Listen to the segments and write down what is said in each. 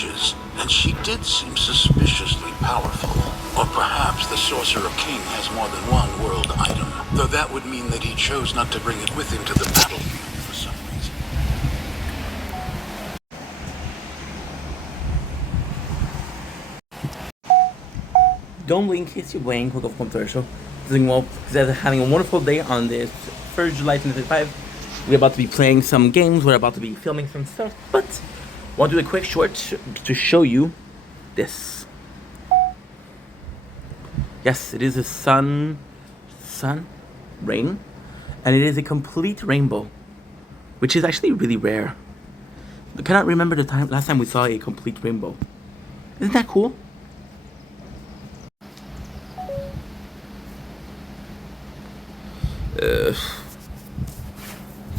images, and she did seem suspiciously powerful. Or perhaps the Sorcerer King has more than one world item, though that would mean that he chose not to bring it with him to the battlefield for some reason. Don't blink, it's your brain, hook of commercial. Doing well, having a wonderful day on this 1st July 2025. We're about to be playing some games, we're about to be filming some stuff, but I want to do a quick short to show you this. Yes, it is a sun, rain, and it is a complete rainbow, which is actually really rare. I cannot remember the last time we saw a complete rainbow. Isn't that cool?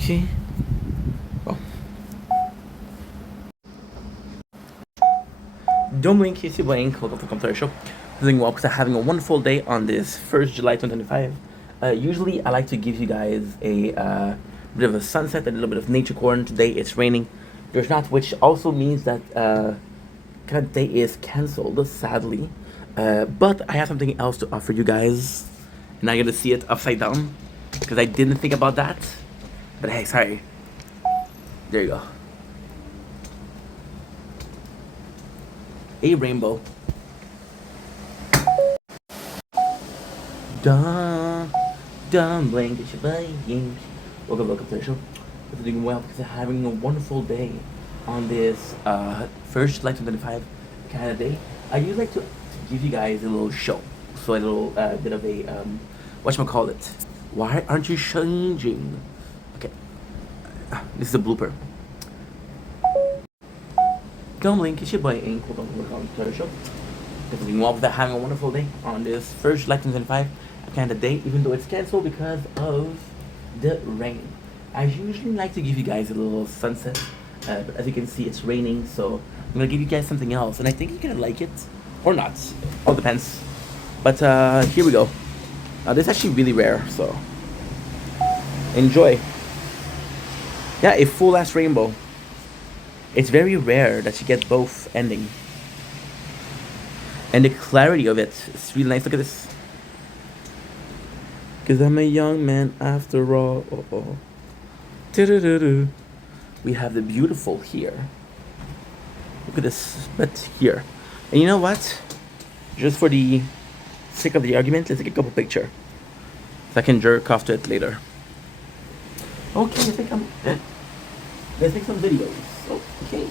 Okay. Well. Don't blink, it's your brain, welcome to commercial. Doing well because I'm having a wonderful day on this 1st July 2025. Usually I like to give you guys a bit of a sunset, a little bit of nature corn. Today it's raining. There's not, which also means that kind of day is cancelled, sadly. But I have something else to offer you guys. And now you're gonna see it upside down because I didn't think about that. But hey, sorry. There you go. A rainbow. Dumb blanket, welcome to the show. I'm doing well because I'm having a wonderful day on this 1st July 2025 Canada Day. I usually like to give you guys a little show, so a little bit of a whatchamacallit. Why aren't you changing? Okay, this is a blooper. Come link, it's your boy Ink. Welcome to the show. Doing well with having a wonderful day on this 1st July 2025 Canada Day, even though it's cancelled because of the rain. I usually like to give you guys a little sunset, but as you can see, it's raining, so I'm gonna give you guys something else, and I think you're gonna like it or not. All depends. But here we go. This is actually really rare, so enjoy. Yeah, a full ass rainbow. It's very rare that you get both ending. And the clarity of it is really nice. Look at this. Cause I'm a young man after all. We have the beautiful here. Look at this, but here. And you know what? Just for the sake of the argument, let's take a couple pictures. So I can jerk off to it later. Okay, let's take some videos. Okay.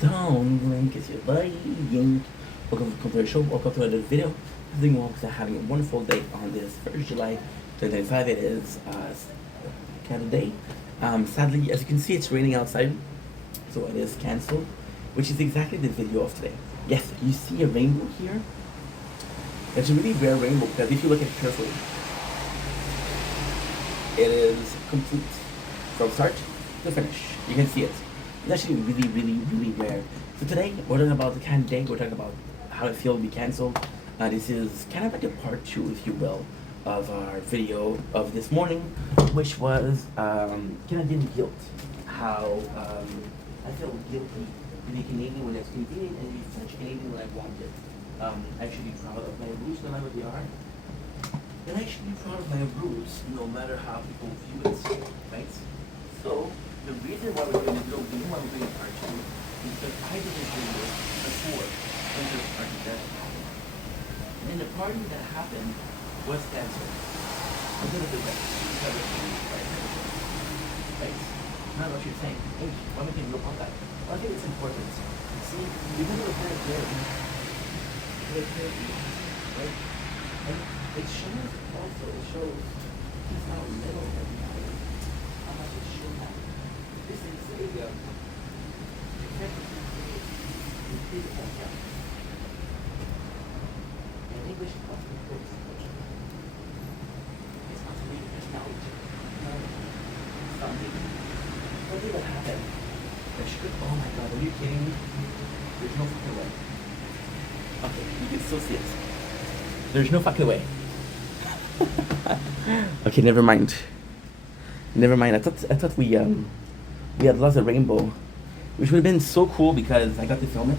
Don't blink, it's your buddy Yink. Welcome to the show, welcome to another video. I'm doing well because I'm having a wonderful day on this 1st July 2025. It is Canada Day. Sadly, as you can see, it's raining outside, so it is cancelled, which is exactly the video of today. Yes, you see a rainbow here. It's a really rare rainbow because if you look at it carefully, it is complete from start to finish. You can see it. It's actually really rare. So today we're talking about the Canada Day. We're talking about how it feels to be cancelled. This is kind of like a part 2, if you will, of our video of this morning, which was Canadian guilt. How I feel guilty to be Canadian when it's convenient and to be French Canadian when I want it. I should be proud of my roots no matter what they are. And I should be proud of my roots no matter how people view it, right? So the reason why we're doing this little video, why we're doing part 2, is because I didn't do this before when this party that happened. And then the party that happened was cancelled. Because of the weather. Because of the right? Now what you're saying, hey, why don't you look on that? Well, I think it's important. See, even though it's very rare, right? And it shows also, just how little it matters, how much it should matter. This is a and English comes from books. It's not really personality. No. Something. Something that happened. Oh my god, are you kidding me? There's no fucking way. Okay, you can still see it. There's no fucking way. Okay, never mind. Never mind. I thought we had lost a rainbow, which would have been so cool because I got to film it.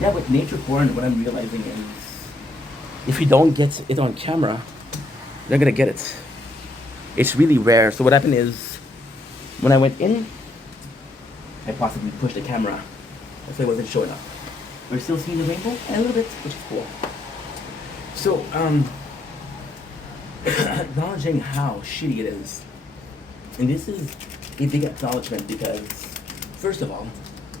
Yeah, with nature porn, what I'm realizing is if you don't get it on camera, you're not gonna get it. It's really rare. So what happened is when I went in, I possibly pushed the camera. That's why it wasn't showing up. We're still seeing the rainbow a little bit, which is cool. So, acknowledging how shitty it is. And this is a big acknowledgement because, first of all,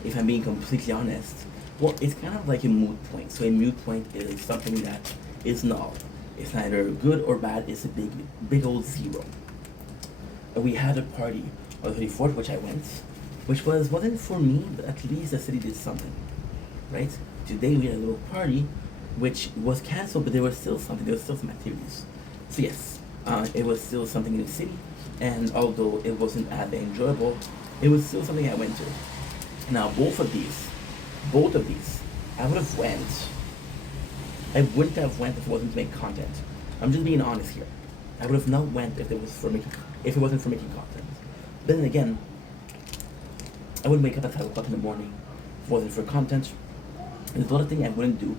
if I'm being completely honest, well, it's kind of like a moot point. So a moot point is something that is null. It's neither good or bad, it's a big old zero. And we had a party on the 34th, which I went, which wasn't for me, but at least the city did something, right? Today we had a little party, which was canceled, but there was still something, there was still some activities. So yes, it was still something in the city, and although it wasn't as enjoyable, it was still something I went to. Now both of these, I would have went. I wouldn't have went if it wasn't to make content. I'm just being honest here. I would have not went if it wasn't for making content. But then again, I wouldn't wake up at 5 o'clock in the morning if it wasn't for content. There's a lot of things I wouldn't do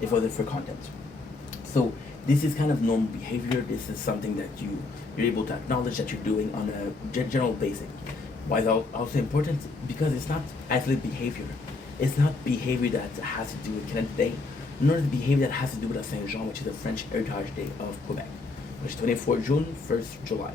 if it wasn't for content. So this is kind of normal behavior. This is something that you're able to acknowledge that you're doing on a general basis. Why is also important? Because it's not athlete behavior. It's not behavior that has to do with Canada Day, nor the behavior that has to do with Saint Jean, which is the French Heritage Day of Quebec, which is 24 June, 1st July.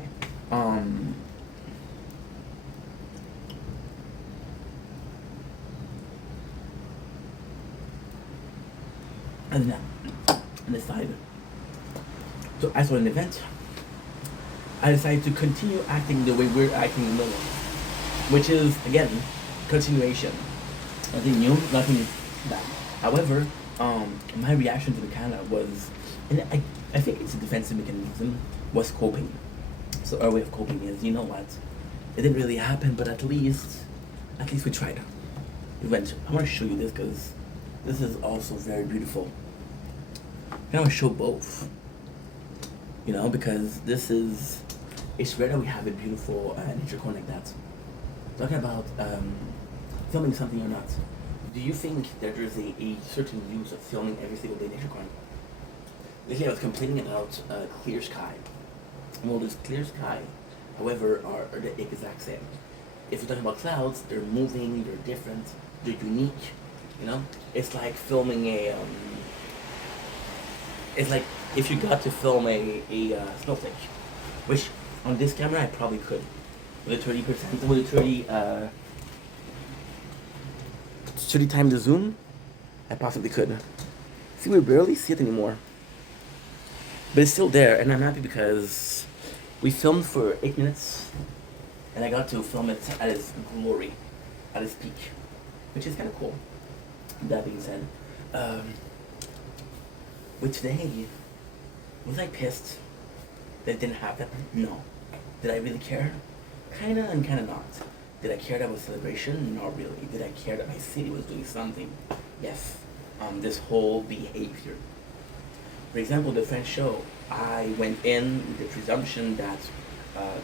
And now, on the side, so I saw an event. I decided to continue acting the way we're acting in the world, which is, again, continuation. Nothing new, nothing bad. However, my reaction to the Canada was, and I think it's a defensive mechanism, was coping. So our way of coping is, you know what, it didn't really happen, but at least we tried. We went, I want to show you this because this is also very beautiful. I want to show both, you know, because it's rare that we have a beautiful nature corner like that. Talking about filming something or not, do you think that there's a certain use of filming every single day nature corner? Lately I was complaining about clear sky. Well, this clear sky, however, are the exact same. If you're talking about clouds, they're moving, they're different, they're unique, you know? It's like filming it's like if you got to film a snowflake, which on this camera I probably could. With a 30%, with a 30 times the zoom, I possibly could. See, we barely see it anymore. But it's still there, and I'm happy because we filmed for 8 minutes, and I got to film it at its glory, at its peak, which is kind of cool. That being said, with today, was I pissed that it didn't happen? No. Did I really care? Kinda and kinda not. Did I care that it was a celebration? Not really. Did I care that my city was doing something? Yes. This whole behavior. For example, the French show, I went in with the presumption that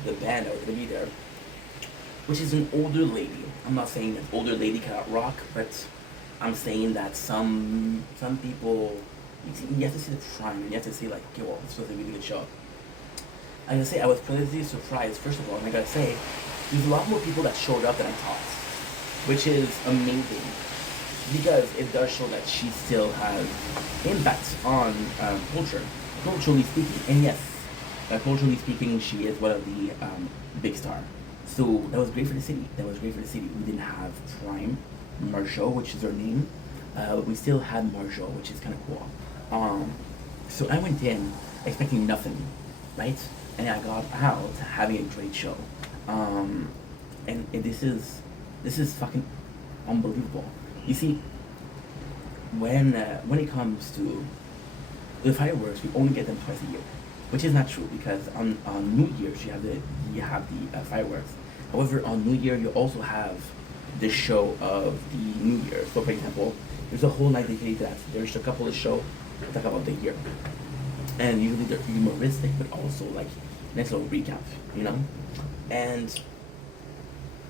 the band that was going to be there, which is an older lady. I'm not saying that older lady cannot rock, but I'm saying that some people, you have to see the prime, and you have to see like, okay, well, this was a really good show. I gotta say, I was pleasantly surprised, first of all, and I gotta say, there's a lot more people that showed up than I thought, which is amazing, because it does show that she still has impact on culture, culturally speaking, and yes, culturally speaking, she is one of the big star. So that was great for the city. We didn't have Prime Marjo, which is her name. We still had Marjo, which is kind of cool. So I went in expecting nothing, right? And I got out having a great show. And this is fucking unbelievable. You see, when it comes to the fireworks, we only get them twice a year, which is not true because on New Year's you have the fireworks. However, on New Year you also have the show of the New Year. So, for example, there's a whole night dedicated to that. There's a couple of shows that talk about the year. and usually they're humoristic, but also like nice little recap, you know. And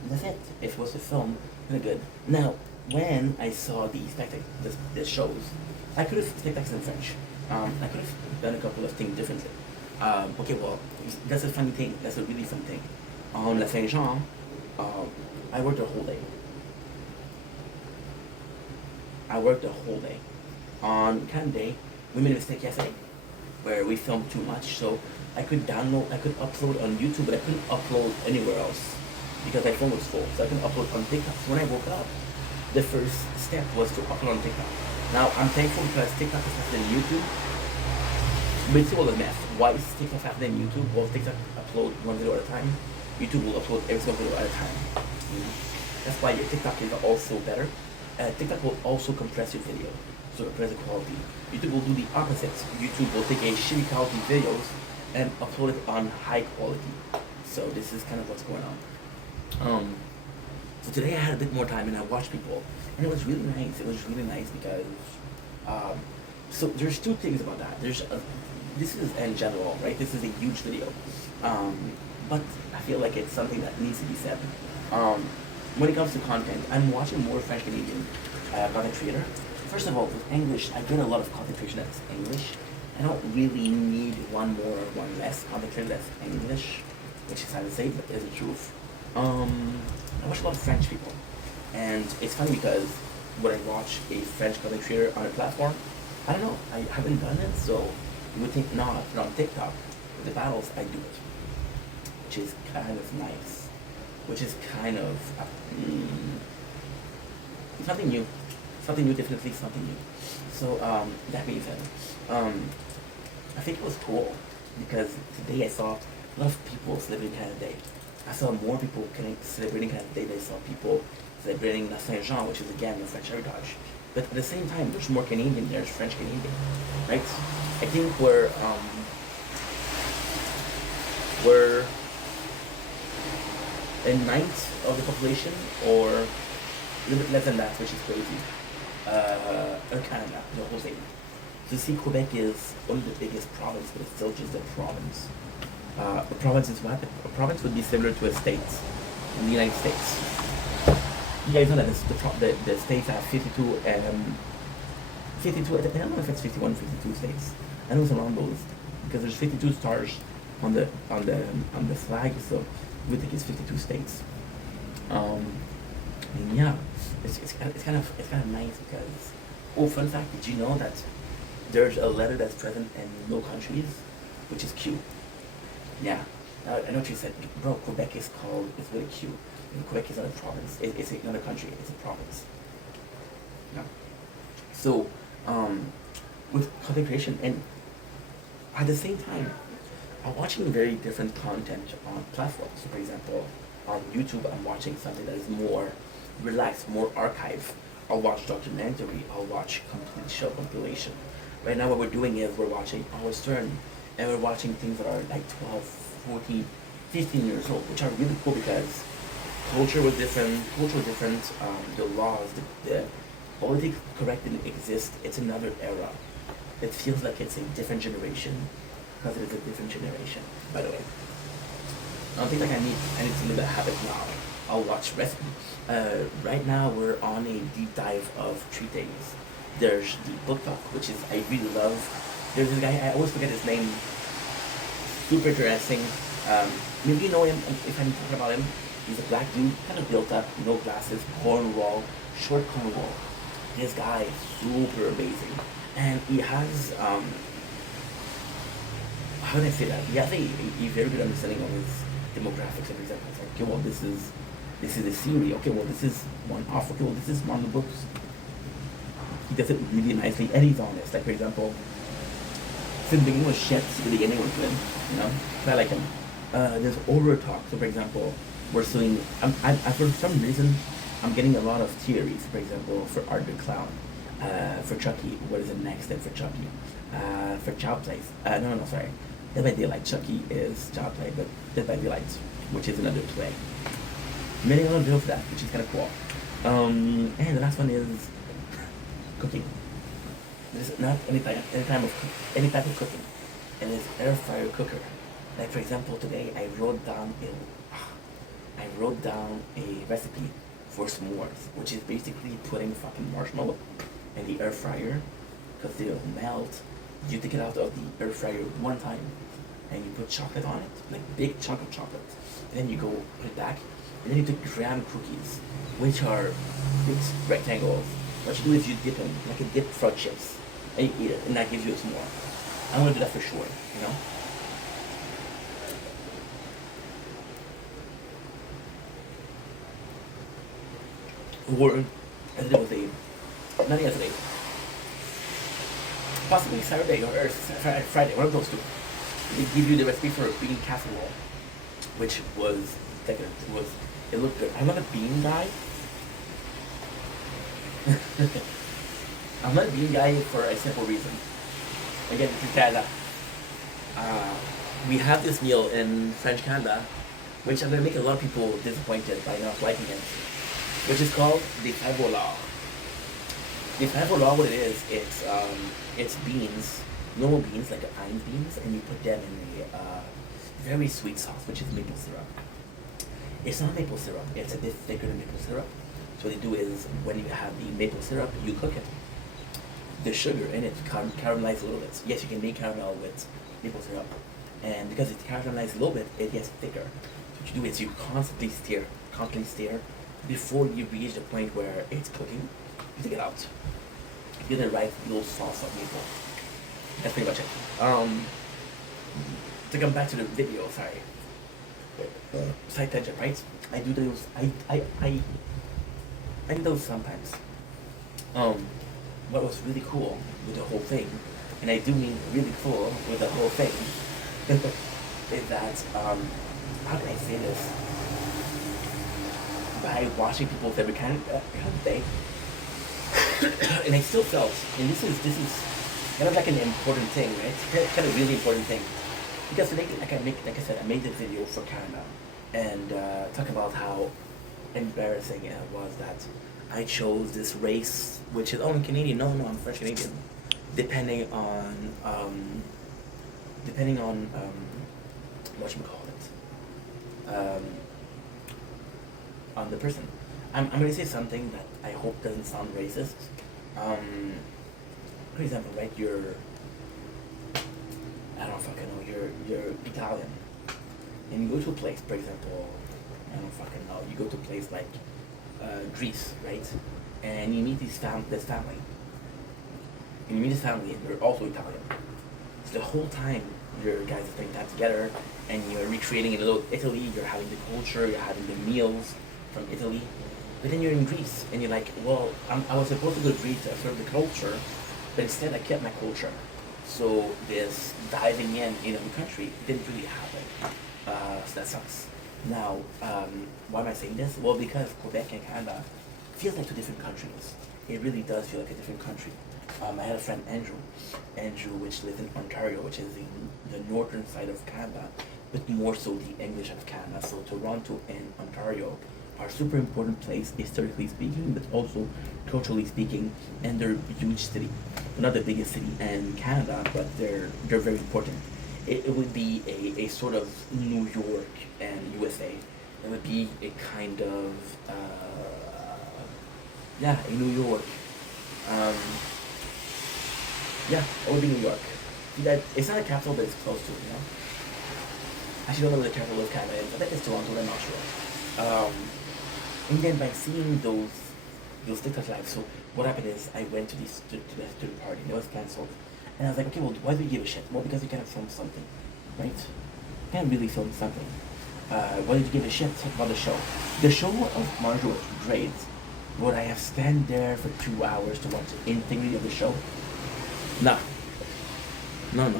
that's it. If it was a film, really good. Now, when I saw the spectac the shows, I could have spectacles in French. I could have done a couple of things differently. Okay, well, that's a funny thing. That's a really fun thing. On La Saint Jean, I worked a whole day. I worked a whole day. On Cannes Day, we made a mistake yesterday where we filmed too much, so I could upload on YouTube, but I couldn't upload anywhere else because my phone was full. So I couldn't upload on TikTok. So when I woke up, the first step was to upload on TikTok. Now I'm thankful because TikTok is faster than YouTube, but it's all a mess. Why is TikTok faster than YouTube? Well, TikTok upload one video at a time. YouTube will upload every single video at a time. You know? That's why your TikTok is also better. TikTok will also compress your video, so compress the quality. YouTube will do the opposite. YouTube will take a shitty quality videos and upload it on high quality. So this is kind of what's going on. So today I had a bit more time and I watched people, and it was really nice. It was really nice because, so there's two things about that. This is in general, right? This is a huge video, but I feel like it's something that needs to be said. When it comes to content, I'm watching more French Canadian content creator. First of all, with English, I get a lot of content creation that's English. I don't really need one more or one less content creator that's English, which is sad to say, but is the truth. I watch a lot of French people, and it's funny because when I watch a French content creator on a platform, I don't know, I haven't done it, so you would think, no, I put it on TikTok. With the battles, I do it, which is kind of nice. Which is kind of something new. Something new, definitely something new. So, that being said, I think it was cool because today I saw a lot of people celebrating Canada Day. I saw more people celebrating Canada Day than I saw people celebrating La Saint Jean, which is again the French heritage. But at the same time, there's more Canadian, there's French Canadian, right? I think we're a ninth of the population, or a little bit less than that, which is crazy. Canada, the whole thing. So see, Quebec is one of the biggest provinces, but it's still just a province. A province is what? A province would be similar to a state in the United States. You guys know that the states have 52, I don't know if it's 51, 52 states. I know it's around those because there's 52 stars on the flag, so we think it's 52 states. And yeah, it's kind of nice because, fun fact, did you know that there's a letter that's present in no countries, which is Q? Yeah, I know what you said, bro. Quebec is with a Q. And Quebec is not a province. It's another country. It's a province. Yeah. So, with content creation, and at the same time, I'm watching very different content on platforms. So, for example, on YouTube, I'm watching something that is more relaxed, more archive. I'll watch documentary. I'll watch complete show compilation. Right now, what we're doing is we're watching Our Stern, and we're watching things that are like 12, 14, 15 years old, which are really cool because culture was different. The laws, the politics correct didn't exist. It's another era. It feels like it's a different generation because it is a different generation. By the way, I don't think like I need to live that habit now. I'll watch recipe. Right now we're on a deep dive of 3 things. There's the book talk, which is I really love. There's this guy, I always forget his name. Super interesting. Maybe you know him if I'm talking about him. He's a black dude, kind of built up, no glasses, cornrow, short cornrow. This guy is super amazing. And he has, how do I say that? He has a very good understanding of his demographics. For example, it's like, okay, well, this is a series. Okay, well, this is one off. Okay, well, this is one of the books. He does it really nicely, and he's honest. Like, for example, since the beginning was shits, really anyone could, you know? I like him. There's horror talk. So, for example, we're seeing, for some reason, I'm getting a lot of theories. For example, for Art the Clown, for Chucky, what is it next step for Chucky? For Child Plays. No, sorry. Dead by Daylight. Chucky is Child Play, but Dead by Daylight, which is another play. Many other video for that, which is kind of cool. And the last one is cooking. There's not any type of cooking. and it's air fryer cooker. Like for example, today I wrote down a recipe for s'mores, which is basically putting fucking marshmallow in the air fryer because they'll melt. You take it out of the air fryer one time, and you put chocolate on it, like big chunk of chocolate. And then you go put it back, and then you take graham cookies, which are big rectangles. What you do is you dip them like a dip fried chips, and you eat it, and that gives you a s'more. I'm gonna do that for sure, you know. Or yesterday was not yesterday, possibly Saturday or Friday, one of those two. They give you the recipe for a bean casserole, which was decadent. It looked good. I'm not a bean guy. I'm not a bean guy for a simple reason. Again, this is Canada. We have this meal in French Canada, which I'm gonna make a lot of people disappointed by not liking it, which is called the pain volant. The pain volant, what it is, it's beans, normal beans like Heinz beans, and you put them in a very sweet sauce, which is maple syrup. It's not maple syrup; it's a bit thicker than maple syrup. So what they do is, when you have the maple syrup, you cook it. The sugar in it caramelizes a little bit. Yes, you can make caramel with maple syrup, and because it's caramelized a little bit, it gets thicker. So what you do is you constantly stir, before you reach the point where it's cooking. You take it out. You get the right little sauce of maple. That's pretty much it. To come back to the video, sorry. Side tangent, right? I do those. I do those sometimes. What was really cool with the whole thing, and I do mean really cool with the whole thing, is that how can I say this? By watching people every kind of day, and I still felt, and this is kind of like an important thing, right? Kind of really important thing, because today, like I said, I made this video for Canada, and talk about how embarrassing it was that I chose this race, which is, oh, I'm Canadian. No, I'm French Canadian. Depending on what on the person. I'm gonna say something that I hope doesn't sound racist. For example, right? I don't fucking know. You're Italian, and you go to a place. For example, I don't fucking know. You go to a place like Greece, right? And you meet this family. And you meet this family, and they're also Italian. So the whole time, your guys are spending time together, and you're recreating a little Italy. You're having the culture. You're having the meals from Italy. But then you're in Greece, and you're like, well, I was supposed to go to Greece to observe the culture, but instead I kept my culture. So this diving in a new country didn't really happen. So that sucks. Now, why am I saying this? Well, because Quebec and Canada feels like two different countries. It really does feel like a different country. I had a friend, Andrew, which lives in Ontario, which is the northern side of Canada, but more so the English side of Canada. So Toronto and Ontario are super important place, historically speaking, but also culturally speaking, and they're a huge city. They're not the biggest city in Canada, but they're very important. It would be a sort of New York and USA. It would be a kind of a New York. It would be New York. That it's not a capital, but it's close to it. You know. I actually don't know where the capital of Canada is. I think it's Toronto. I'm not sure. And then by seeing those TikTok lives, so what happened is I went to the party. It was cancelled. And I was like, okay, well, why do we give a shit? Well, because you gotta film something, right? You can't really film something. Why did you give a shit about the show? The show of Marjo was great. Would I have stand there for 2 hours to watch the integrity of the show? Nah. No.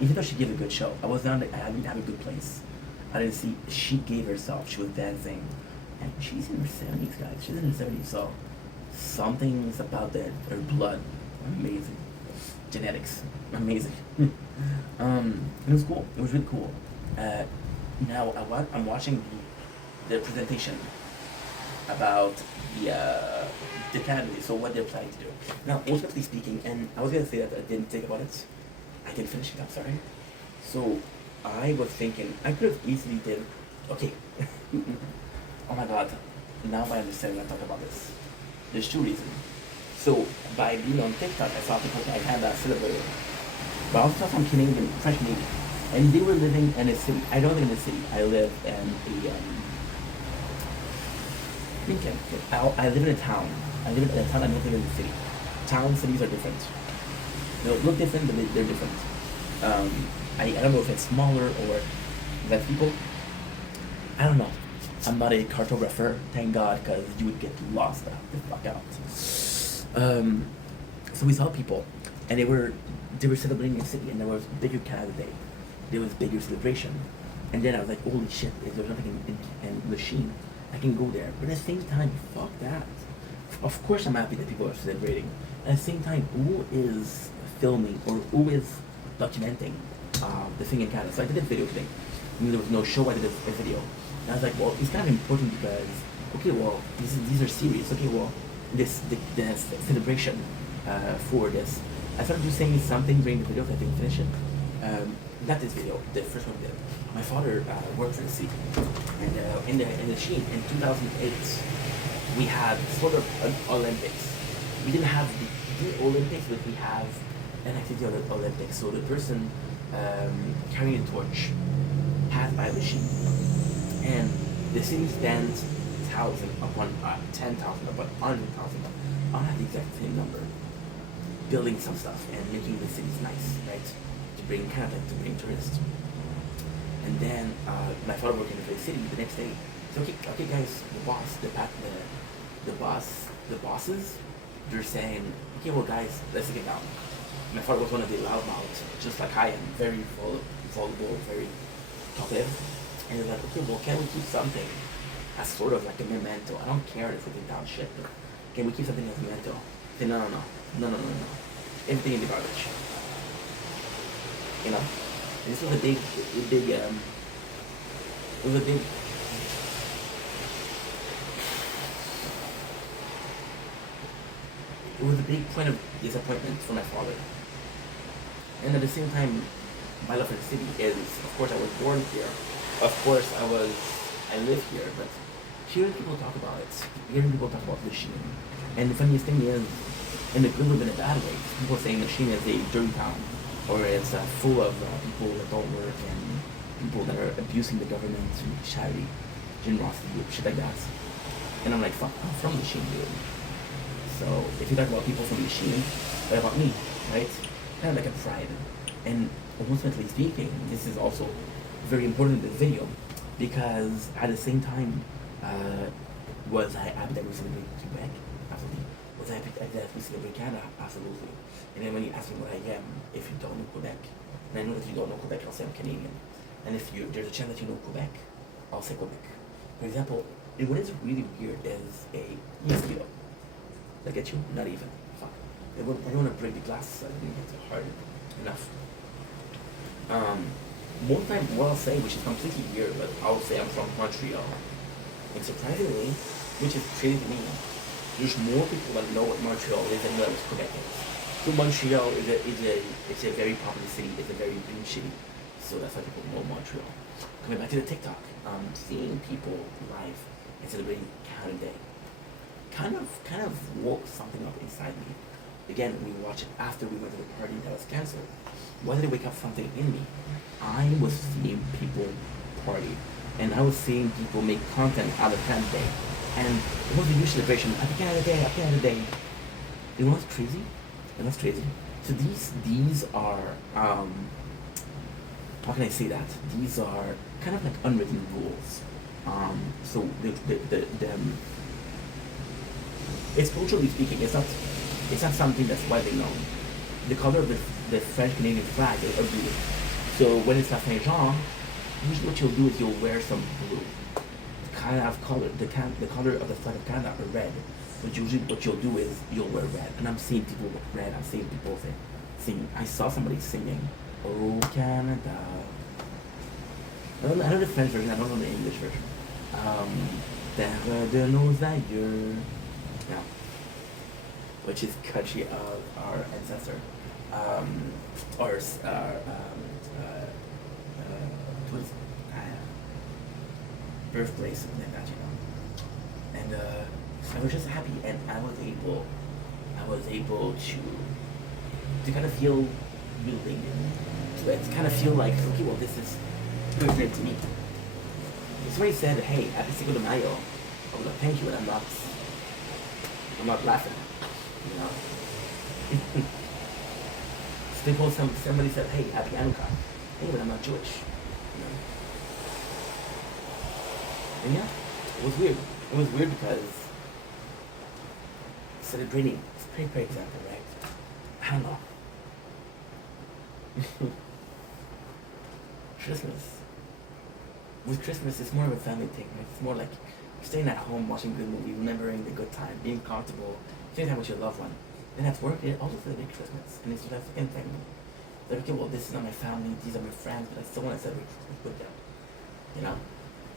Even though she gave a good show, I didn't have a good place. I didn't see, she gave herself, she was dancing. And she's in her 70s, guys. She's in her 70s, so something's about her blood. Amazing. Genetics. Amazing. It was cool. It was really cool. Now I'm watching the presentation about the Canada, so what they're planning to do. Now, ultimately speaking, and I was gonna say that I didn't think about it, I didn't finish it. I'm sorry. So I was thinking I could have easily did. Okay. Oh my God. Now I understand when I talk about this. There's two reasons. So by being on TikTok, I saw people I had that celebrated. But I also saw some Canadian, French Canadian, and they were living in a city. I don't live in a city. I live in a Lincoln. I live in a town. I live in a town. I don't live in a city. Towns, cities are different. They look different, but they're different. I don't know if it's smaller or less people. I don't know. I'm not a cartographer, thank God, because you would get lost the fuck out. So we saw people, and they were celebrating the city, and there was bigger Canada Day. There was bigger celebration, and then I was like, holy shit! Is there something in Lachine? I can go there. But at the same time, fuck that. Of course, I'm happy that people are celebrating. At the same time, who is filming or who is documenting the thing in Canada? So I did a video today. I mean, there was no show. I did a video. And I was like, well, it's kind of important because, okay, well, these are serious. Okay, well, the celebration for this. I started just saying something during the video, if I didn't finish it. Not this video, the first one we did. My father worked for the city. And in the Sheen, in 2008, we had sort of an Olympics. We didn't have the Olympics, but we have an activity on the Olympics. So the person carrying the torch passed by the Sheen. And the city spent 1,000 upon 10,000 upon 100,000. I don't have the exact same number. Building some stuff and making the cities nice, right? To bring Canada, to bring tourists. And then my father working for the city the next day. So okay guys, the bosses, they're saying, okay, well guys, let's take it down. My father was one of the loudmouths, just like I am, very voluble, very talkative. And they're like, okay, well, can we keep something as sort of like a memento? I don't care if we take down shit, but can we keep something as a memento? I said, no. Everything in the garbage. You know? And this was a big, it was a big point of disappointment for my father. And at the same time, my love for the city is, of course, I was born here. Of course, I live here, but hearing people talk about it, hearing people talk about Lachine, and the funniest thing is, in a good or in a bad way, people saying Lachine is a dirty town, or it's full of people that don't work, and people that are abusing the government, charity, generosity, shit like that. And I'm like, fuck, I'm from Lachine, dude. So, if you talk about people from Lachine, what about me, right? Kind of like a pride. And ultimately speaking, this is also very important in this video, because at the same time, was I happy that we celebrate Quebec? Absolutely. Was I happy that we celebrate Canada? Absolutely. And then when you ask me what I am, if you don't know Quebec, and I know that you don't know Quebec, I'll say I'm Canadian. And if there's a chance that you know Quebec, I'll say Quebec. For example, what is really weird is a mosquito. Look at you, not even. Fuck. I don't want to break the glass, so I didn't get it hard enough. Most time, what I'll say, which is completely weird, but I'll say I'm from Montreal. And surprisingly, which is crazy to me, there's more people that know what Montreal is than what Quebec is. So Montreal it's a very popular city, it's a very big city. So that's why people know Montreal. Coming back to the TikTok, seeing people live and celebrating Canada Day kind of woke something up inside me. Again, we watched it after we went to the party that was cancelled. Why did it wake up something in me? I was seeing people party, and I was seeing people make content out of Canada Day. And it was a huge celebration. Happy Canada Day, Happy Canada Day. You know what's crazy? You know what's crazy? So these are, how can I say that? These are kind of like unwritten rules. So it's culturally speaking, it's not something that's widely known. The color of the French Canadian flag are blue. So when it's at Saint Jean, usually what you'll do is you'll wear some blue. The color of the flag of Canada are red. But usually what you'll do is you'll wear red. And I'm seeing people with red. I'm seeing people singing. I saw somebody singing, "Oh Canada." I know the French version. I don't know the English version. Terre de nos aïeux. Yeah. Which is country of our ancestor. or what is birthplace, something like that, you know. And so I was just happy, and I was able to kind of feel related to it, to kind of feel like, okay, well, this is pertinent to me. If somebody said, hey, happy Cinco de Mayo, I would like, thank you, and I'm not laughing, you know. Suppose somebody said, hey, happy Hanukkah, hey, but I'm not Jewish, you know. And yeah, it was weird. It was weird because celebrating, it's a great example, right? I don't know. Christmas. With Christmas, it's more of a family thing, right? It's more like staying at home, watching a good movie, remembering the good time, being comfortable, spending time with your loved one. Then at work, it also celebrate Christmas, and it's just that second thing. Like, okay, well, this is not my family, these are my friends, but I still want to celebrate Christmas with them. You know,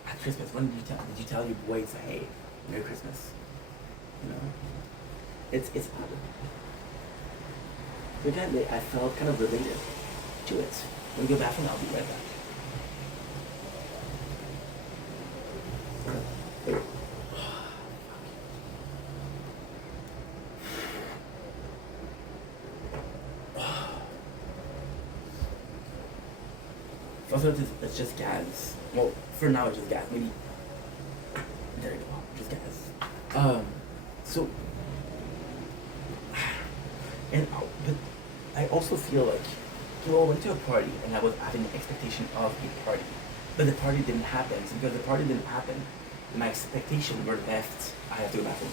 at Christmas, when did you tell your boys, hey, Merry Christmas? You know, it's odd. So again, I felt kind of related to it. When we go back, I'll be right back. Also, it's just gas. Well, for now, it's just gas. Maybe. There we go. Just gas. So. And, but I also feel like, well, I went to a party and I was having an expectation of a party. But the party didn't happen. So because the party didn't happen, my expectations were left. I have to go bathroom.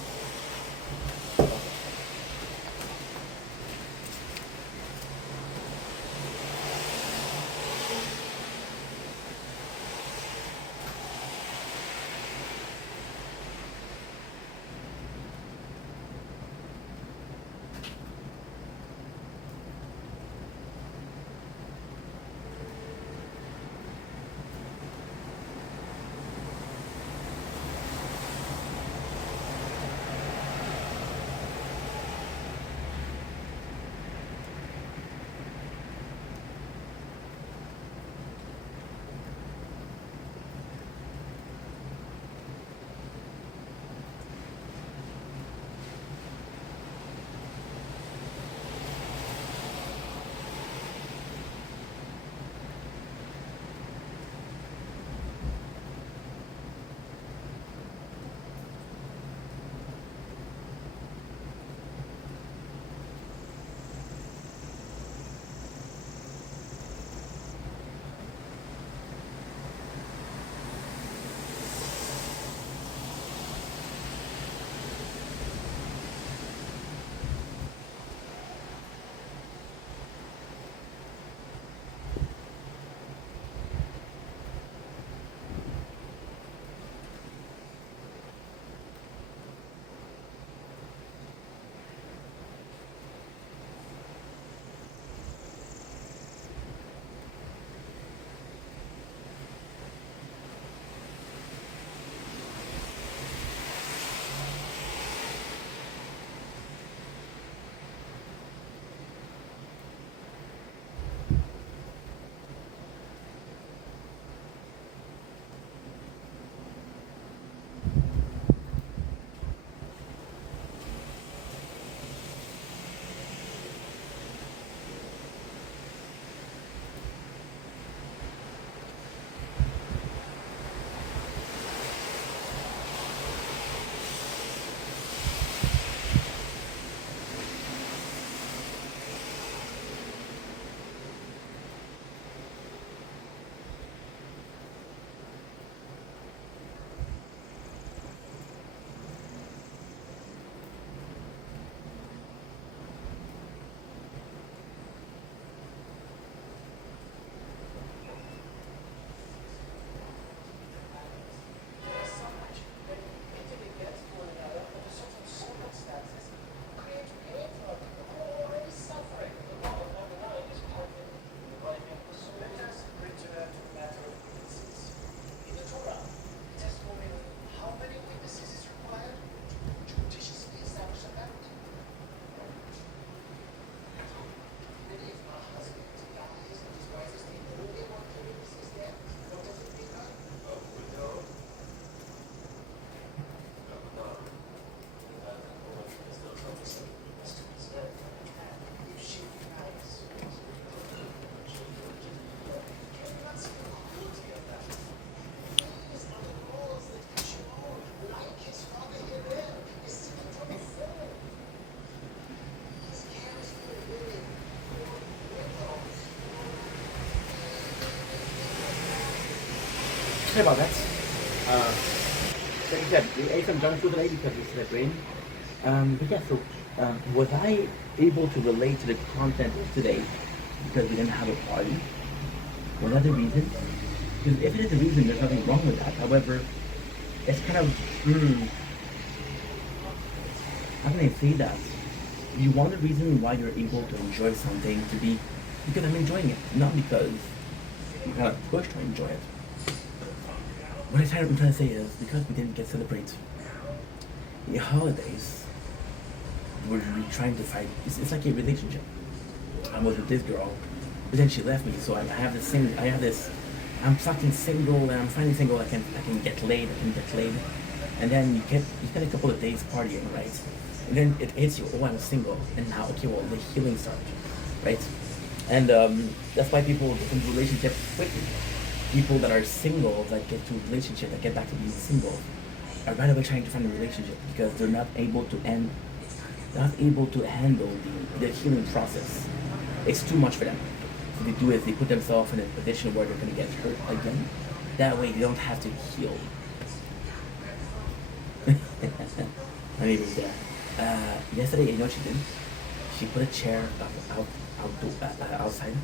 Sorry about that. Like I said, we ate some junk food today because it's celebrating. But yeah, so was I able to relate to the content of today because we didn't have a party? Was that the reason? Because if it is the reason, there's nothing wrong with that. However, it's kind of, how can I say that? You want the reason why you're able to enjoy something to be because I'm enjoying it, not because you kind of pushed to enjoy it. What I'm trying to say is because we didn't get to celebrate the holidays, we're trying to fight. It's like a relationship. I was with this girl, but then she left me. So I have this thing. I have this. I'm fucking single, and I'm finally single. I can get laid. And then you spend a couple of days partying, right? And then it hits you. Oh, I'm single, and now okay, well the healing starts, right? And that's why people get into relationships quickly. People that are single that get to a relationship that get back to being single are right away trying to find a relationship because they're not able to handle the healing process. It's too much for them. So they do is they put themselves in a position where they're gonna get hurt again. That way they don't have to heal. My neighbor's there. Yesterday, you know what she did? She put a chair outside.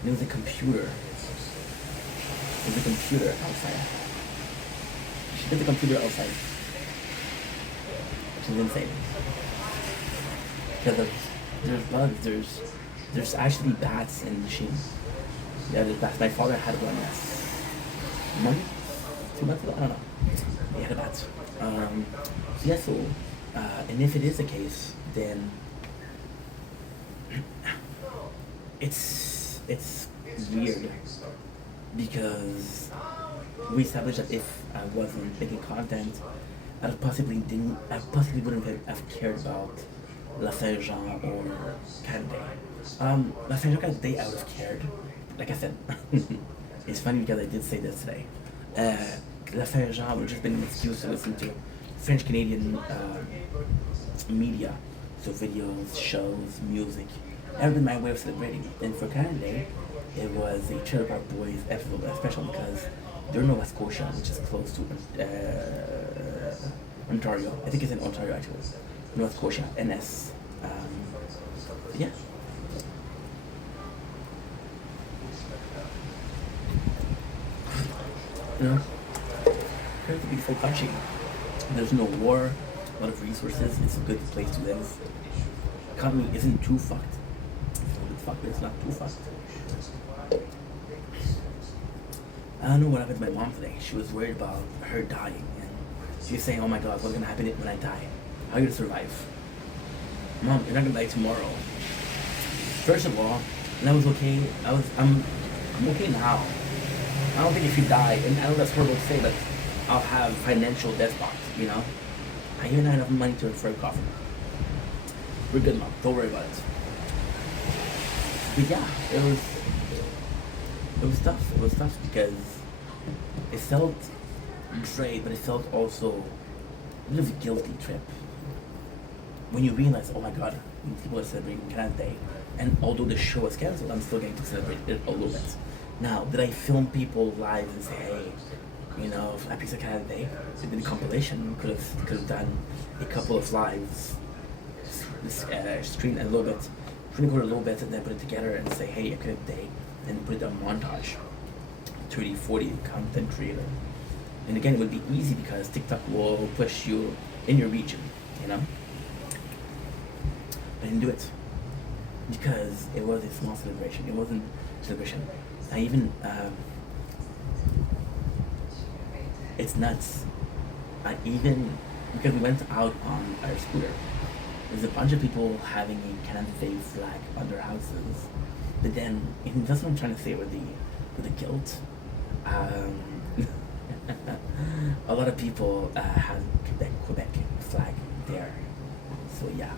And it was a computer. It was a computer outside. She did the computer outside. Which is insane. Because there's bugs, there's actually bats in the machine. Yeah, there's bats. My father had one last month, 2 months ago, I don't know. He had a bat. So yeah, so, and if it is the case, then it's weird because we established that if I wasn't making content, I possibly wouldn't have cared about La Saint Jean or Canada Day. La Saint Jean Canada Day, I would have cared. Like I said, it's funny because I did say this today. La Saint Jean would have just been an excuse to listen to French Canadian media, so videos, shows, music. That would have been my way of celebrating. And for Canada Day, it was a Trailer Park Boys episode special because they're in Nova Scotia, which is close to Ontario. I think it's in Ontario actually. Nova Scotia, NS. Yeah. You know, it's a beautiful country. There's no war, a lot of resources. It's a good place to live. Economy isn't too fucked. It's a little bit fucked, but it's not too fucked. I don't know what happened to my mom today. She was worried about her dying, and she was saying, "Oh my God, what's gonna happen when I die? How are you gonna survive?" Mom, you're not gonna die tomorrow. First of all, and I was okay. I'm okay now. I don't think if you die, and I know that's horrible to say, but I'll have financial death box. You know, I even have enough money for a coffin. We're good, Mom. Don't worry about it. But yeah, it was tough. It was tough because it felt great, but it felt also a bit of a guilty trip. When you realize, oh my God, people are celebrating Canada Day, and although the show was cancelled, I'm still getting to celebrate it a little bit. Now, did I film people live and say, hey, you know, Happy Canada Day? It did a compilation. Could have done a couple of lives, screen a little bit, record a little bit, and then put it together and say, hey, Canada Day, and put it on montage. 30, 40 content creator. And again, it would be easy because TikTok will push you in your region, you know? I didn't do it because it was a small celebration. It wasn't a celebration. I even, it's nuts. Because we went out on our scooter, there's a bunch of people having a Canada Day flag on their houses. But then, and that's what I'm trying to say with the guilt. A lot of people have Quebec flag there. So yeah.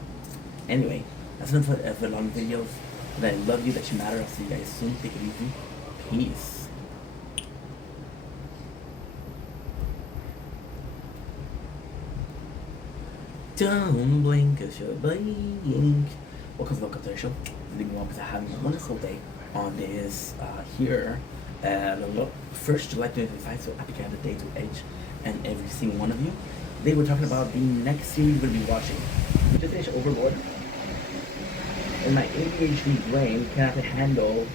Anyway, that's enough of the long videos. But I love you, that you matter. I'll see you guys soon. Take it easy. Peace. Don't blink, 'cause you're blink. Welcome to the show. Living well because I have a wonderful day. on this here. First July 2025, so happy Canada Day to each and every single one of you. They were talking about the next series we're going to be watching. We just finished Overlord, and my ADHD brain cannot handle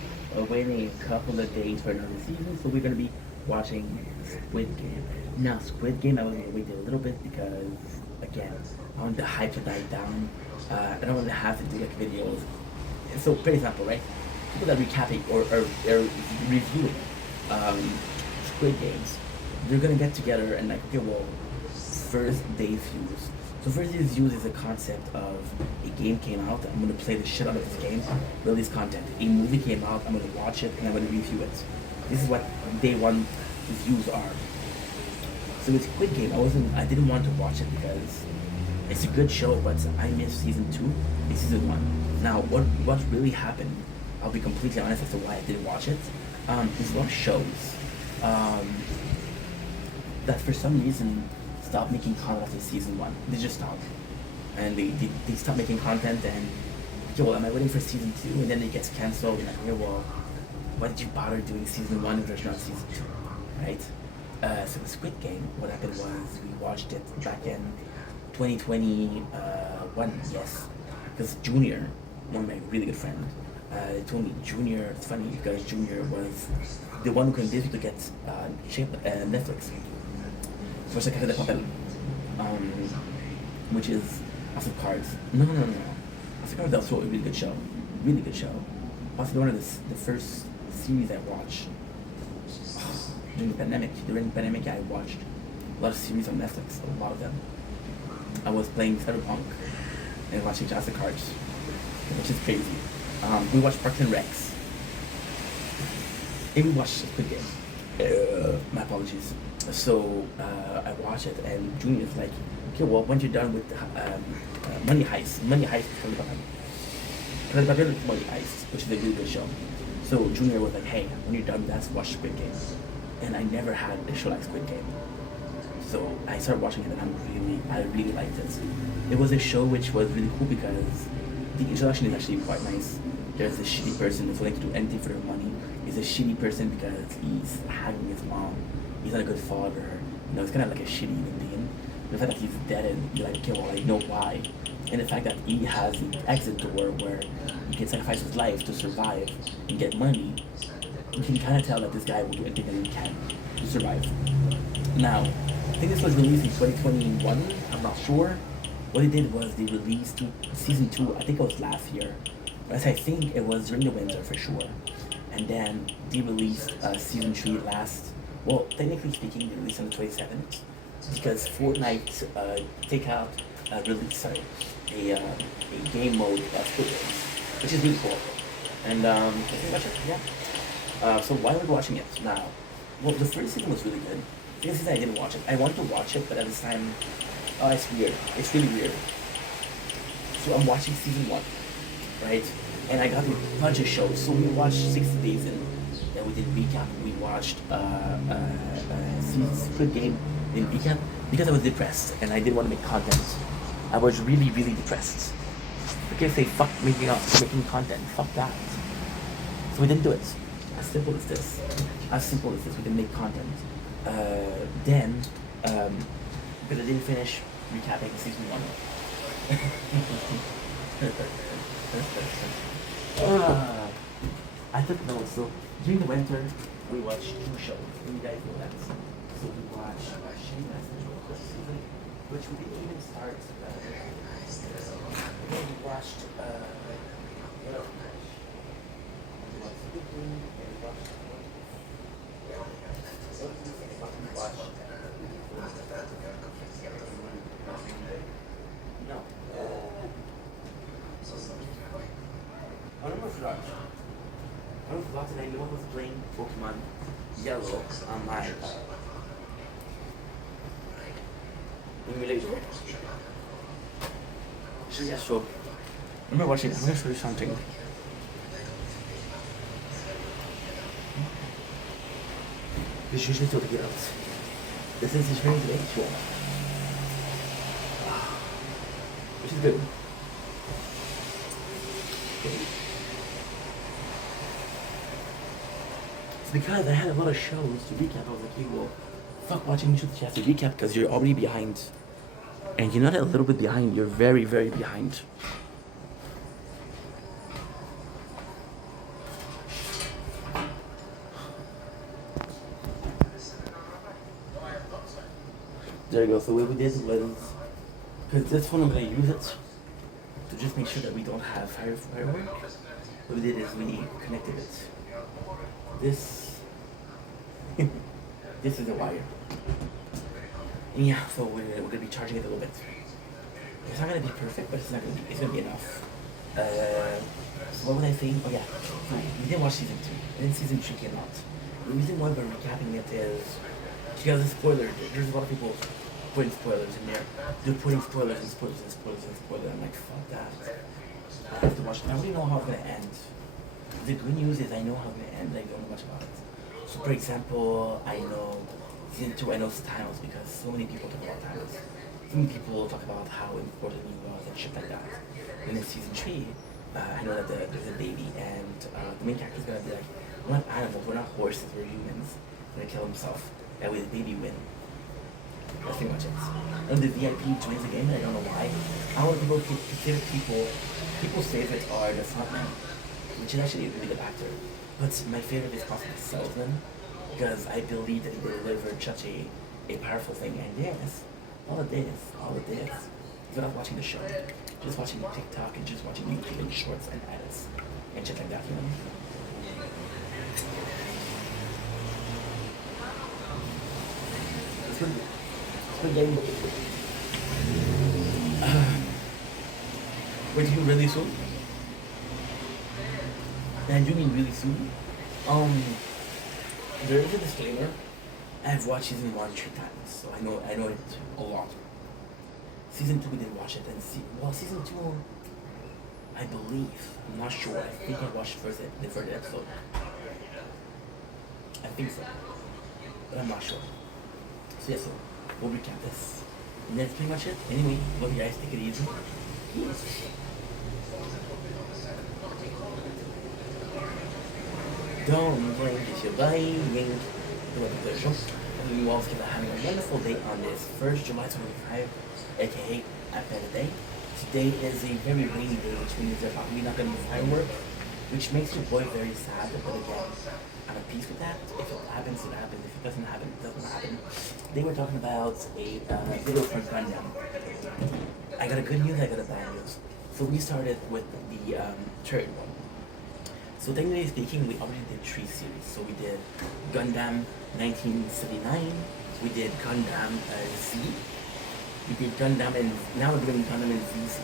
waiting a couple of days for another season, so we're going to be watching Squid Game. Now, Squid Game, I was going to wait a little bit because, again, I want the hype to die down. I don't want to have to do like videos. So, for example, right? People that recapping or reviewing Squid Games, they're going to get together and like, okay, well, first day views. So first day views is a concept of a game came out, I'm gonna play the shit out of this game, release content. A movie came out, I'm gonna watch it and I'm gonna review it. This is what day one views are. So with Squid Game, I didn't want to watch it because it's a good show, but I missed season 2 and season 1. Now what really happened, I'll be completely honest as to why I didn't watch it, is a lot of shows that for some reason stopped making content after season 1. They just stopped. And they stopped making content and, okay, well, am I waiting for season 2? And then it gets cancelled. And like, okay, well, why did you bother doing season 1 if there's not season 2, right? So the Squid Game, what happened was we watched it back in 2021, yes. Because Junior, one of my really good friends, told me Junior, it's funny because Junior was the one who convinced me to get Netflix. So it's like Casa de Papel, which is House of Cards. No. House of Cards is also a really good show. Really good show. Possibly one of the first series I watched during the pandemic. During the pandemic, I watched a lot of series on Netflix, a lot of them. I was playing Cyberpunk and watching House of Cards, which is crazy. We watched Parks and Recs. And we watched Squid Game. My apologies. So I watched it, and Junior's like, okay, well, once you're done with Money Heist is coming up. Because I really Money Heist, which is a really good show. So Junior was like, hey, when you're done with that, watch Squid Game. And I never had a show like Squid Game. So I started watching it, and I really liked it. It was a show which was really cool because the introduction is actually quite nice. There's a shitty person that's willing to do anything for their money. He's a shitty person because he's hanging his mom. He's not a good father. You know, it's kind of like a shitty human being. The fact that he's dead and you're like, okay, well, I know why. And the fact that he has the exit door where he can sacrifice his life to survive and get money, you can kind of tell that this guy will do anything that he can to survive. Now, I think this was released in 2021. I'm not sure. What they did was they released season 2, I think it was last year. But I think it was during the winter for sure. And then they released season 3 well, technically speaking, they released on the 27th because Fortnite take out a game mode Squid Games, which is really cool. And I think that's it, yeah. So why are we watching it now? Well, the first season was really good. The second season I didn't watch it. I wanted to watch it, but at this time, it's weird. It's really weird. So I'm watching season 1, right? And I got a bunch of shows. So we watched 60 Days in. Then we did recap. We watched Squid Game in recap because I was depressed and I didn't want to make content. I was really, really depressed. I can't say fuck making content. Fuck that. So we didn't do it. As simple as this. We didn't make content. Then, because I didn't finish recapping season 1. I took notes. So during the winter, we watched 2 shows. You guys know that. So we watched Shameless, which we didn't even start. Then we watched No. I was watching, and I was playing Pokemon Yellow on my emulator. So yeah, so I'm gonna show you something. This is usually the girls. This is very late, which is good. Okay. because I had a lot of shows to recap. I was like, hey, well, fuck watching shows that you have to recap because you're already behind. And you're not a little bit behind, you're very, very behind. There you go. So what we did was, because this one I'm gonna use it to just make sure that we don't have firework. What we did is we connected it. This, this is a wire. And yeah, so we're gonna be charging it a little bit. It's not gonna be perfect, but it's gonna be enough. So what was I saying? Oh yeah, so we didn't watch season 2, and then season 3 came out. The reason why we're recapping it is because of spoiler. There's a lot of people putting spoilers in there. They're putting spoilers and spoilers and spoilers and spoilers. I'm like, fuck that. I have to watch it. I already know how it's gonna end. The good news is I know how it's gonna end. I don't know much about it. So for example, I know season 2. I know Thanos because so many people talk about Thanos. So many people talk about how important he was and shit like that. And in season 3, I know that there's a baby and the main character's gonna be like, we're not animals, we're not horses, we're humans. He's gonna kill himself. That way the baby win. That's pretty much it. And the VIP joins the game, and I don't know why. I don't know people consider people's favorites are the frontman, which is actually a really good actor. But my favorite is possibly Salesman, because I believe that he delivered such a powerful thing. And yes, all it is, without watching the show, just watching TikTok and just watching YouTube and shorts and edits and shit like that, you know? It's really good. Spaghetti. We're doing really soon. And I do mean really soon. There is a disclaimer. I've watched season 1 3 times, so I know it a lot. Season 2 we didn't watch it, and season 2, I believe, I'm not sure. I think I watched the first episode. I think so, but I'm not sure. So yeah, so we'll recap this. And that's pretty much it. Anyway, love you guys. Take it easy. Peace. Don't blink if you're dying. Hopefully you all are having a wonderful day on this 1st July 25, aka at the day. Today is a very rainy day, which means there's probably not going to be fireworks, which makes your boy very sad. But again, I'm at peace with that. If it happens, it happens. If it doesn't happen, it doesn't happen. They were talking about a video for Gundam. I got a good news, I got a bad news. So we started with the third one. So technically speaking, we already did 3 series. So we did Gundam 1979, we did Gundam Z, we did Gundam, and now we're doing Gundam in ZZ.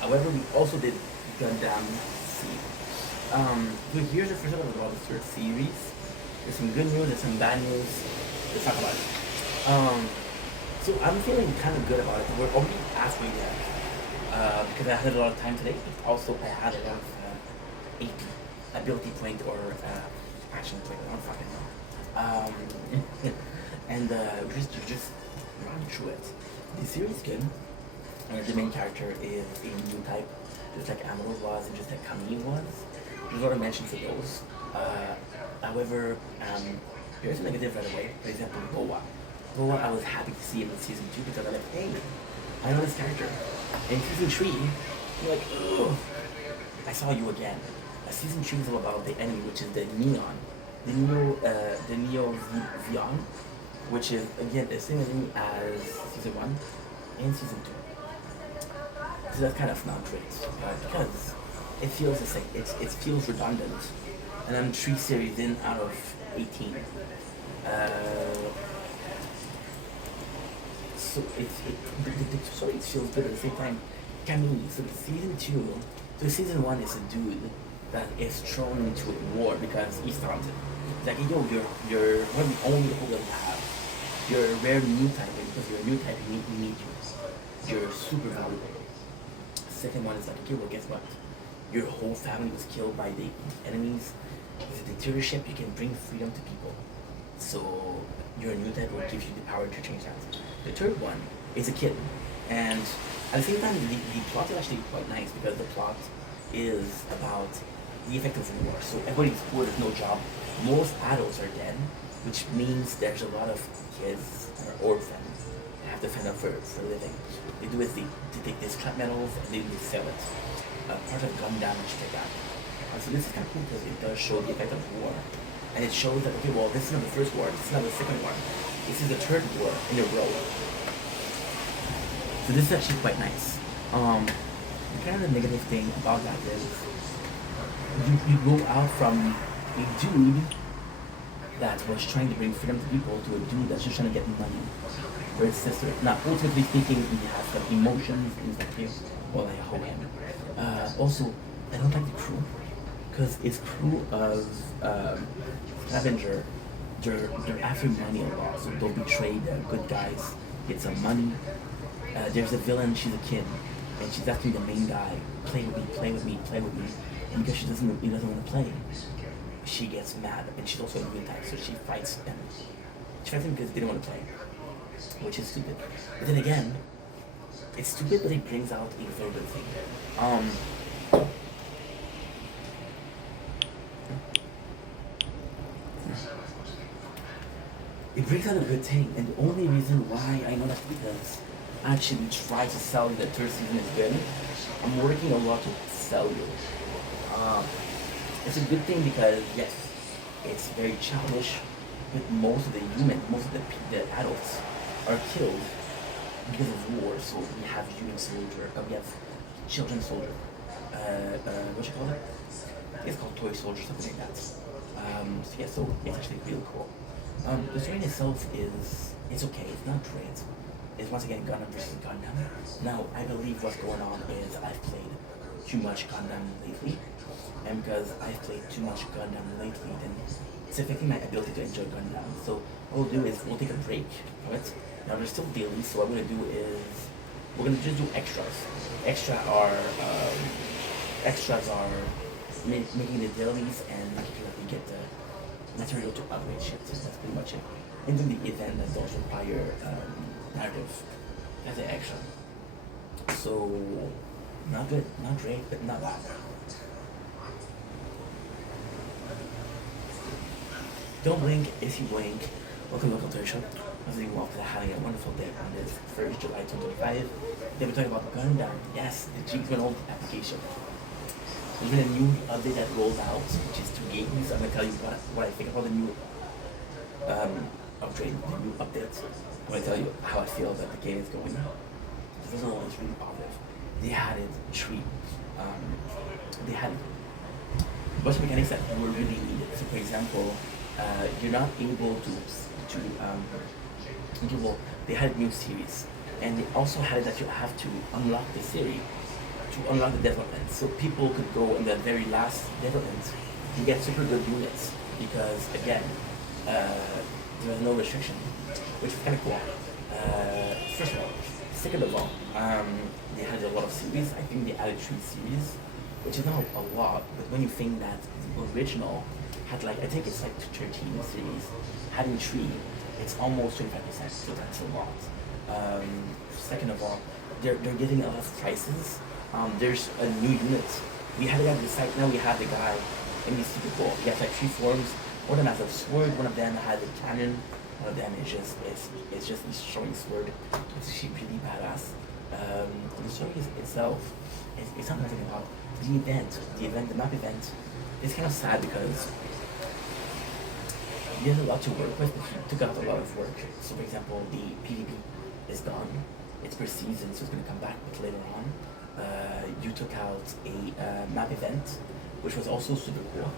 However, we also did Gundam C. So here's the first episode of the third series. There's some good news, there's some bad news. Let's talk about it. So I'm feeling kind of good about it. We're already halfway there. Because I had a lot of time today, but also I had a lot of AP, ability point or action point, I don't fucking know. And just run through it. The series is good. The main character is a new type, just like Amuro was and just like Camille was. There's a lot of mentions of those. However, here's a negative right away. For example, Boa. Boa, I was happy to see him in season 2 because I'm like, hey, I know this character. In season 3, you're like, ugh, I saw you again. Season 3 is all about the enemy, which is the Neon. The Neo Vion, which is, again, the same enemy as season 1 and season 2. So that's kind of not great, because it feels the same. It feels redundant. And I'm 3 series in out of 18. So the story feels good at the same time. Camille, so season 2, so season 1 is a dude that is thrown into a war because he's talented. It's like, yo, you're one of the only people that we have. You're a rare new type, and because you're a new type, we need you. You're super valuable. Second one is like, okay, well, guess what? Your whole family was killed by the enemies. With a dictatorship, you can bring freedom to people. So you're a new type, will give you the power to change that. The third one is a kid, and at the same time, the plot is actually quite nice because the plot is about the effect of war. So everybody's poor, there's no job. Most adults are dead, which means there's a lot of kids that are orphaned and have to fend up for a living. They do is they take these scrap metals and they sell it. Part of gun damage they got. So this is kind of cool because it does show the effect of war. And it shows that, okay, well, this is not the first war, this is not the second war. This is the third war in a row. So this is actually quite nice. Kind of the negative thing about that is you go out from a dude that was trying to bring freedom to people to a dude that's just trying to get money for his sister. Now, ultimately speaking, he has some emotions and he's like, okay, well, I hold him. Also, I don't like the crew because it's crew of Scavenger. They're after money a lot, so they'll betray the good guys, get some money. There's a villain, she's a kid, and she's asking the main guy, play with me, play with me, play with me. And because he doesn't want to play, she gets mad, and she's also a immune type, so she fights them. She fights them because they don't want to play, which is stupid. But then again, it's stupid, but it brings out a very good thing. It brings out a good thing, and the only reason why I know that's because I actually try to sell you that third season is good. I'm working a lot to sell you. It's a good thing because yes, it's very childish, but most of the humans, most of the adults are killed because of war. So we have human soldier, we have children soldier. What you call it? It's called toy soldier, something like that. So yeah, so it's actually really cool. The story in itself it's okay. It's not great. It's once again Gundam versus Gundam. Now I believe what's going on is I've played too much Gundam lately, and because I've played too much Gundam lately, then it's affecting my ability to enjoy Gundam. So what we'll do is we'll take a break from it. Now there's still daily, so what we're gonna do is we're gonna just do extras. Extras are making the dailies and making sure that we get the material to upgrade shit. That's pretty much it. And then the event that does require narrative as an extra. So not good, not great, but not bad. Don't blink if you blink. Welcome to the show. I was to having a wonderful day on this 1st July 2025. Then we're talking about Gundam. Yes, the G2 application. There's been a new update that rolled out, which is 2 games. I'm gonna tell you what I think about the new upgrade, the new updates. I'm gonna tell you how I feel that the game is going. The first one is really positive. They had it treat. They had a bunch of mechanics that were really needed. So, for example, you're not able to well, they had a new series, and they also had it that you have to unlock the series to unlock the development. So people could go in the very last development to get super good units because again, there was no restriction, which is kind of cool. First of all. Second of all, they had a lot of series. I think they added 3 series, which is not a lot, but when you think that the original had like, I think it's like 13 series, having 3, it's almost 25%, so that's a lot. Second of all, they're giving a lot of prices. There's a new unit. We had a guy on the site, now we have the guy, and he's super cool. He has like 3 forms. One of them has a sword, one of them has a cannon, one of them is just, it's just he's showing sword. It's actually really badass. The story itself, it's not nothing about the map event. It's kind of sad because there's a lot to work with, but he took out a lot of work. So for example, the PvP is gone. It's per season, so it's going to come back but later on. You took out a map event, which was also super cool,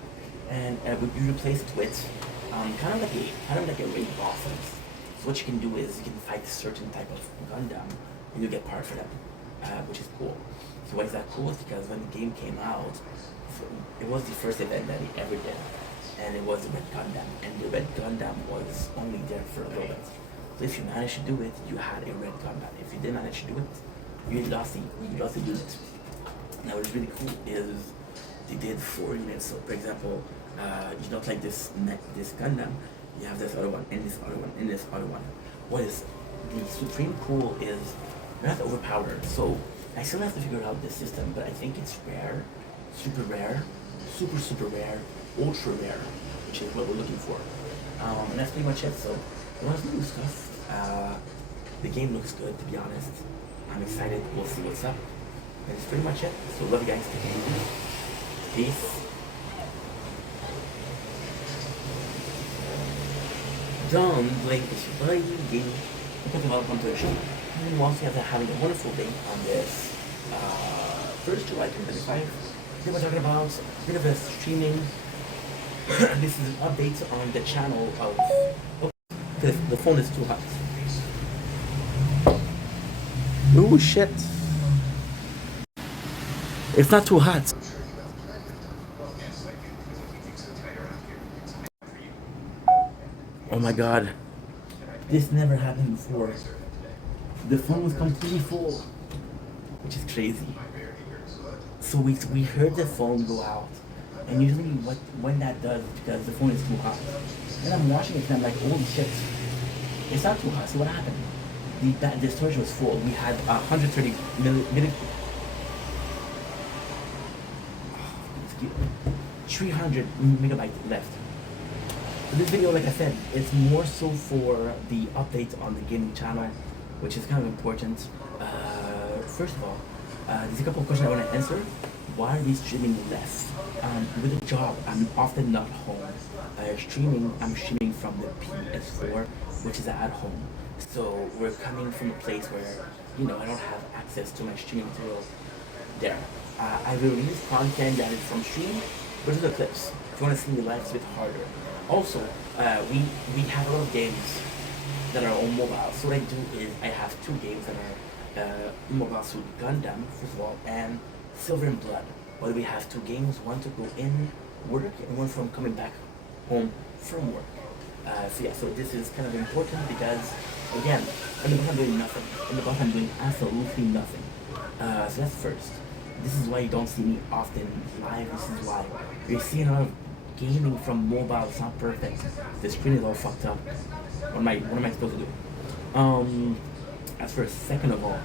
and you replaced it with kind of like a raid bosses. So what you can do is you can fight a certain type of Gundam, and you get part for them, which is cool. So why is that cool? It's because when the game came out, it was the first event that he ever did, and it was the Red Gundam, and the Red Gundam was only there for a little bit. So if you managed to do it, you had a Red Gundam. If you didn't manage to do it, you lost the unit. Now what's really cool is they did 4 units. So for example, you don't like this Gundam, you have this other one, and this other one, and this other one. What is the supreme cool is they're not overpowered. So I still have to figure out this system, but I think it's rare, super rare, super rare, ultra rare. which is what we're looking for. And that's pretty much it. So a lot of new stuff. The game looks good, to be honest. I'm excited. We'll see what's up. And that's pretty much it. So love you guys. Peace. Don't blink is playing. Because welcome to the show. And once you guys are having a wonderful day on this 1st July 2025. Today we're talking about a bit of a streaming. This is an update on the channel of. Oh, the phone is too hot. Oh shit. It's not too hot. Oh my god. This never happened before. The phone was completely full, which is crazy. So we heard the phone go out, and usually when that does, because the phone is too hot. And I'm watching it and I'm like, holy shit, it's not too hot. So what happened? The storage was full. We had 130 million, 300 megabytes left. So this video, like I said, it's more so for the update on the gaming channel, which is kind of important. First of all, there's a couple of questions I want to answer. Why are we streaming less? With a job, I'm often not home. I'm streaming from the PS4, which is at home. So we're coming from a place where, I don't have access to my streaming material there. I release content that is from stream, but those are clips. If you want to see me live, it's a bit harder. Also, we have a lot of games that are on mobile. So what I do is I have 2 games that are mobile, so Gundam, first of all, and Silver and Blood. But we have 2 games, one to go in work and one from coming back home from work. So this is kind of important because, again, in the book I'm doing nothing. In the book I'm doing absolutely nothing. So that's first. This is why you don't see me often live. This is why you're seeing a lot of gaming from mobile. It's not perfect. The screen is all fucked up. What am I supposed to do? As first, second of all,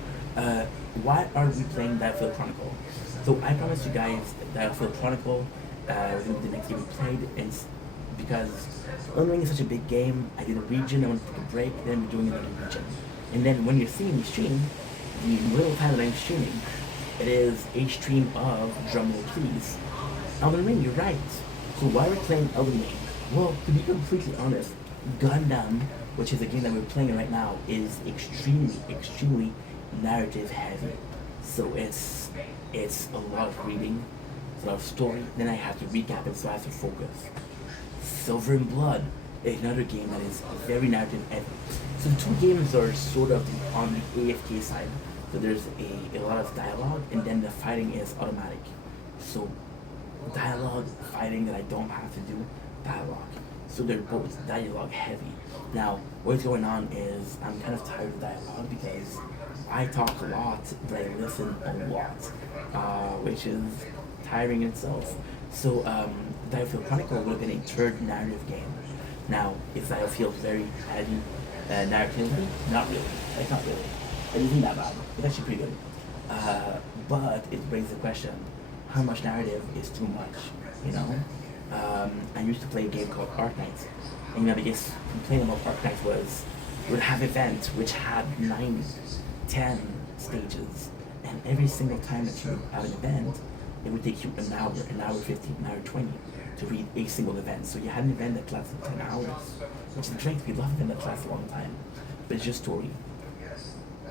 why are we playing Battlefield Chronicle? So I promised you guys that Battlefield Chronicle was going to be the next game we played, and because Elden Ring is such a big game, I did a region, I wanted to take a break, then we're doing another region. And then when you're seeing me stream, the little time that I'm streaming, it is a stream of, drumroll please, Elden Ring, you're right. So why are we playing Elden Ring? Well, to be completely honest, Gundam, which is a game that we're playing right now, is extremely narrative heavy. So it's a lot of reading, it's a lot of story, then I have to recap it, so I have to focus. Silver and Blood is another game that is very narrative heavy. So the 2 games are sort of on the AFK side. So there's a lot of dialogue, and then the fighting is automatic. So dialogue, fighting that I don't have to do, dialogue. So they're both dialogue heavy. Now, what's going on is I'm kind of tired of dialogue because I talk a lot, but I listen a lot, which is tiring in itself. So Battlefield Chronicle would have been a 3rd narrative game. Now, is Battlefield very heavy narratively? Not really. Like, not really. It isn't that bad. It's actually pretty good. But it brings the question, how much narrative is too much, I used to play a game called Arknights. And the biggest complaint about Arknights was you would have events which had 9, 10 stages. And every single time that you have an event, it would take you an hour 15, an hour 20 to read a single event. So you had an event that lasted 10 hours, which is great. We love an event that lasts a long time. But it's just story.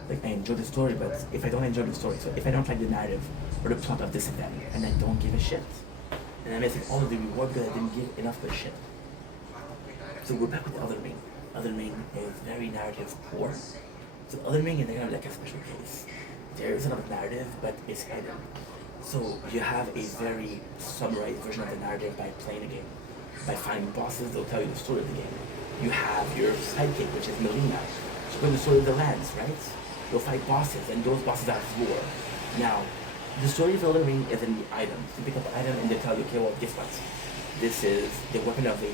Like, I enjoy the story, but if I don't enjoy the story, so if I don't like the narrative or the plot of this event, and I don't give a shit, and I'm missing all of the reward because I didn't give enough of a shit. So we're back with Elden Ring. Elden Ring is very narrative poor. So Elden Ring is kind of like a special case. There is a lot of narrative, but it's hidden. So you have a very summarized version of the narrative by playing the game. By finding bosses, they'll tell you the story of the game. You have your sidekick, which is Melina. She'll tell the story of the lands, right? You'll fight bosses, and those bosses have lore. Now, the story of Elden Ring is in the items. You pick up an item and they tell you, okay, well, guess what? This is the weapon of a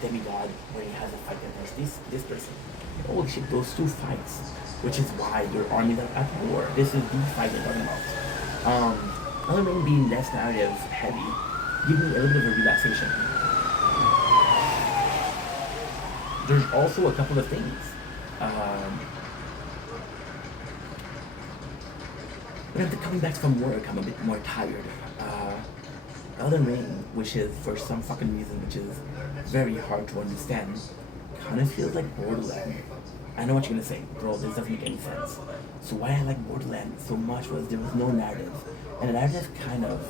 demigod where he has a fight against this person. Holy shit, those 2 fights, which is why your armies are at war. This is the fight they're talking about. Elden Ring being less narrative heavy, give me a little bit of a relaxation. there's also a couple of things. When I'm coming back from work, I'm a bit more tired. Elden Ring, which is for some fucking reason, which is very hard to understand, kind of feels like Borderlands. I know what you're gonna say, bro. This doesn't make any sense. So why I like Borderlands so much was there was no narrative, and the narrative kind of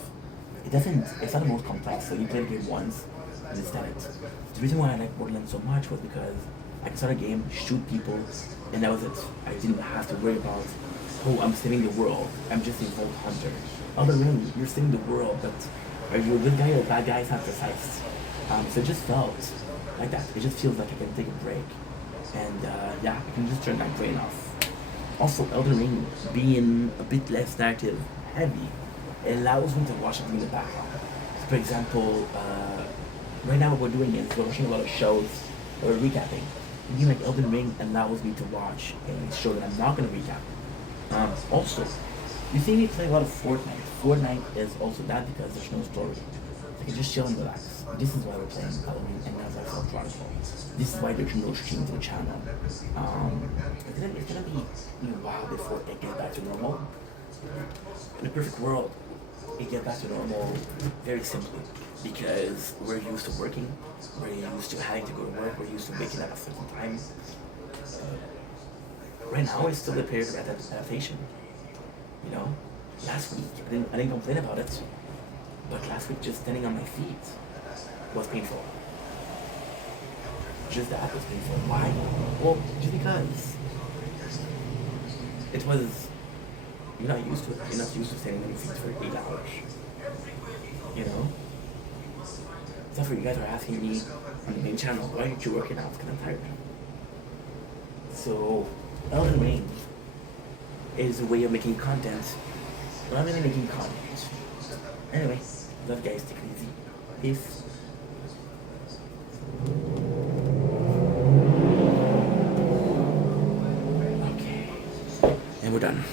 it doesn't. It's not the most complex. So you play the game once, and it's done it. The reason why I like Borderlands so much was because I could start a game, shoot people, and that was it. I didn't have to worry about, oh, I'm saving the world. I'm just a Vault Hunter. Elden Ring, you're saving the world, but are you a good guy or a bad guy? It's not precise. So it just felt like that. It just feels like I can take a break. And yeah, I can just turn my brain off. Also, Elden Ring being a bit less narrative heavy, it allows me to watch something in the background. For example, right now what we're doing is we're watching a lot of shows, or recapping. A game like Elden Ring allows me to watch a show that I'm not going to recap. Also, you see me play a lot of Fortnite. Fortnite is also that because there's no story. I can just chill and relax. This is why we're playing Halloween and Knives Out Chronicle. This is why there's no stream to the channel. It's gonna be a while before it gets back to normal. In a perfect world, it gets back to normal very simply because we're used to working, we're used to having to go to work, we're used to waking up at a certain time. Right now, it's still a period of adaptation. You know, last week I didn't complain about it, but last week just standing on my feet was painful. Just that was painful. Why? Well, just because it was. You're not used to it. You're not used to standing on your feet for 8 hours. You know. So for you guys are asking me on the main channel, why aren't you working out? Because I'm tired. So, Elden Ring is a way of making content. Well, I'm really making content. Anyway, love you guys, take it easy. Peace. Okay. And we're done.